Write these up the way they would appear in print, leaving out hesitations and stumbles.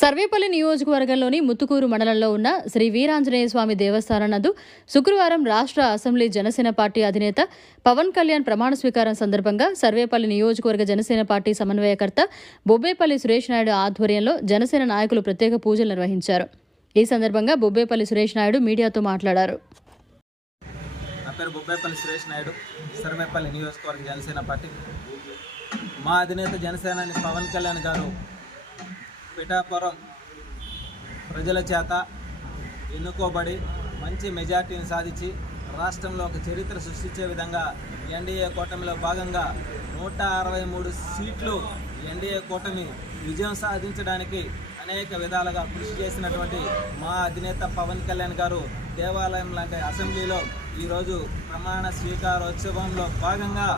సర్వేపల్లి నియోజకవర్గంలోని ముత్తుకూరు మండలంలో ఉన్న శ్రీ వీరాంజనేయ స్వామి దేవస్థానం నందు శుక్రవారం రాష్ట్ర అసెంబ్లీ జనసేన పార్టీ అధినేత పవన్ కళ్యాణ్ ప్రమాణ స్వీకారం సందర్భంగా సర్వేపల్లి నియోజకవర్గ జనసేన పార్టీ సమన్వయకర్త బొబ్బేపల్లి సురేష్ నాయుడు ఆధ్వర్యంలో జనసేన నాయకులు ప్రత్యేక పూజలు నిర్వహించారు. ఈ సందర్భంగా బొబ్బేపల్లి సురేష్ నాయుడు మీడియాతో మాట్లాడారు. నా పేరు బొబ్బేపల్లి సురేష్ నాయుడు, సర్వేపల్లి నియోజకవర్గ జనసేన పార్టీ. మా అధినేత జనసేనాని పవన్ కళ్యాణ్ గారు పిఠాపురం ప్రజల చేత ఎన్నుకోబడి మంచి మెజార్టీని సాధించి రాష్ట్రంలో ఒక చరిత్ర సృష్టించే విధంగా ఎన్డీఏ కూటమిలో భాగంగా 163 సీట్లు ఎన్డీఏ కూటమి విజయం సాధించడానికి అనేక విధాలుగా కృషి చేసినటువంటి మా అధినేత పవన్ కళ్యాణ్ గారు దేవాలయం లాంటి అసెంబ్లీలో ఈరోజు ప్రమాణ స్వీకారోత్సవంలో భాగంగా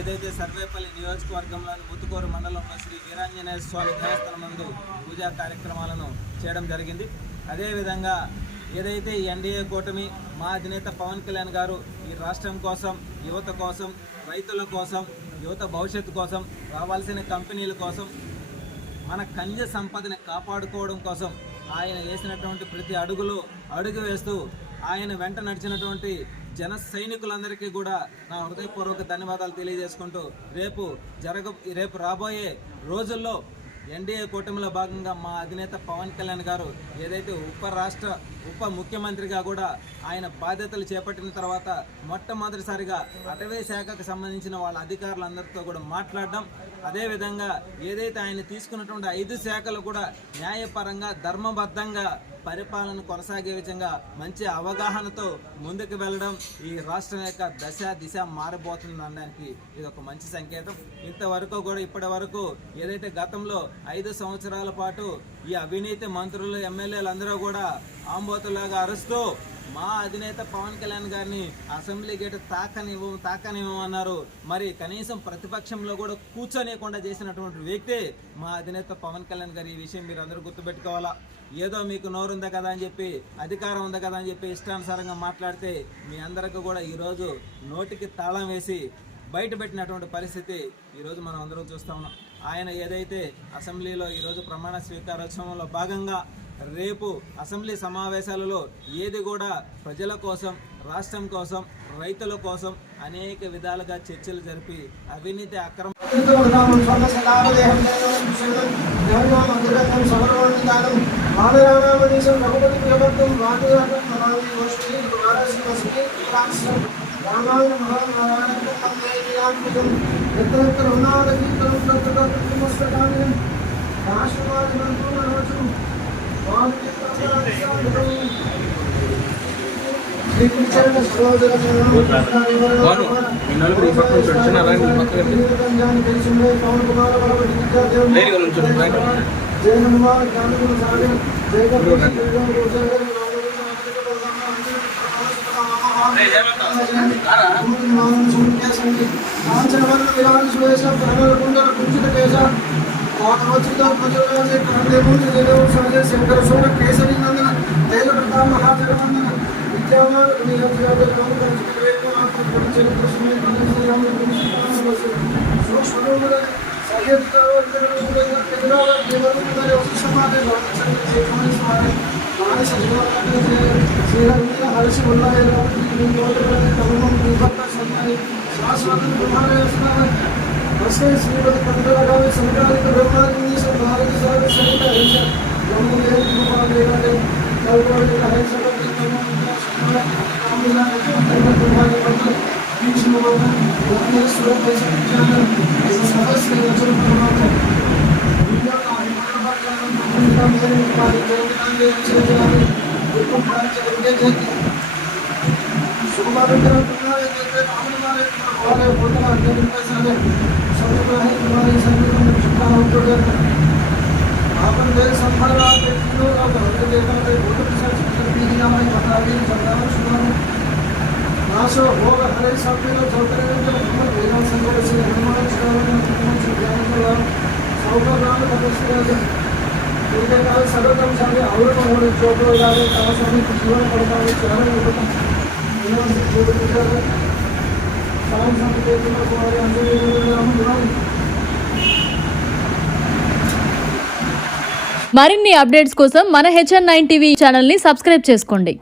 ఏదైతే సర్వేపల్లి నియోజకవర్గంలోని ముత్తుకూరు మండలంలో శ్రీ వీరాంజనేయ స్వామి దేవస్థానం నందు పూజా కార్యక్రమాలను చేయడం జరిగింది. అదేవిధంగా ఏదైతే ఎన్డీఏ కూటమి మా అధినేత పవన్ కళ్యాణ్ గారు ఈ రాష్ట్రం కోసం, యువత కోసం, రైతుల కోసం, యువత భవిష్యత్తు కోసం, రావాల్సిన కంపెనీల కోసం, మన ఖనిజ సంపదని కాపాడుకోవడం కోసం ఆయన వేసినటువంటి ప్రతి అడుగు వేస్తూ ఆయన వెంట నడిచినటువంటి జన సైనికులందరికీ కూడా నా హృదయపూర్వక ధన్యవాదాలు తెలియజేసుకుంటూ రేపు రాబోయే రోజుల్లో ఎన్డీఏ కూటమిలో భాగంగా మా అధినేత పవన్ కళ్యాణ్ గారు ఏదైతే ఉప ముఖ్యమంత్రిగా కూడా ఆయన బాధ్యతలు చేపట్టిన తర్వాత మొట్టమొదటిసారిగా అటవీ శాఖకు సంబంధించిన వాళ్ళ అధికారులందరితో కూడా మాట్లాడడం, అదేవిధంగా ఏదైతే ఆయన తీసుకున్నటువంటి 5 శాఖలు కూడా న్యాయపరంగా ధర్మబద్ధంగా పరిపాలన కొనసాగే విధంగా మంచి అవగాహనతో ముందుకు వెళ్ళడం ఈ రాష్ట్రం యొక్క దిశ మారబోతుంది అనడానికి ఇది ఒక మంచి సంకేతం. ఇంతవరకు కూడా ఇప్పటి వరకు ఏదైతే గతంలో 5 సంవత్సరాల పాటు ఈ అవినీతి మంత్రులు, ఎమ్మెల్యేలు అందరూ కూడా ఆంబోతులాగా అరుస్తూ మా అధినేత పవన్ కళ్యాణ్ గారిని అసెంబ్లీ గేట్ తాకనివ్వమన్నారు. మరి కనీసం ప్రతిపక్షంలో కూడా కూర్చోనియకుండా చేసినటువంటి వ్యక్తి మా అధినేత పవన్ కళ్యాణ్ గారు. ఈ విషయం మీరు అందరూ గుర్తుపెట్టుకోవాలా. ఏదో మీకు నోరుందా కదా అని చెప్పి, అధికారం ఉందా కదా అని చెప్పి ఇష్టానుసారంగా మాట్లాడితే మీ అందరికీ కూడా ఈరోజు నోటికి తాళం వేసి బయట పెట్టినటువంటి పరిస్థితి ఈరోజు మనం అందరం చూస్తూ ఉన్నాం. ఆయన ఏదైతే అసెంబ్లీలో ఈరోజు ప్రమాణ స్వీకారోత్సవంలో భాగంగా రేపు అసెంబ్లీ సమావేశాలలో ఏది కూడా ప్రజల కోసం, రాష్ట్రం కోసం, రైతుల కోసం అనేక విధాలుగా చర్చలు జరిపి అవినీతి అక్రమ మరిన్ని అప్డేట్స్ కోసం మన HN9 టీవీ ఛానల్ని సబ్స్క్రైబ్ చేసుకోండి.